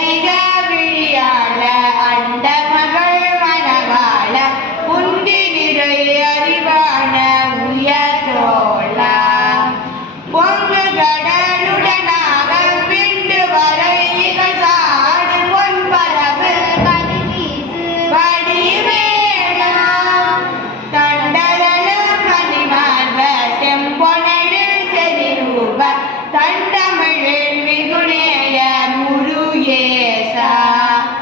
Hey, yes. Ah.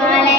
animales.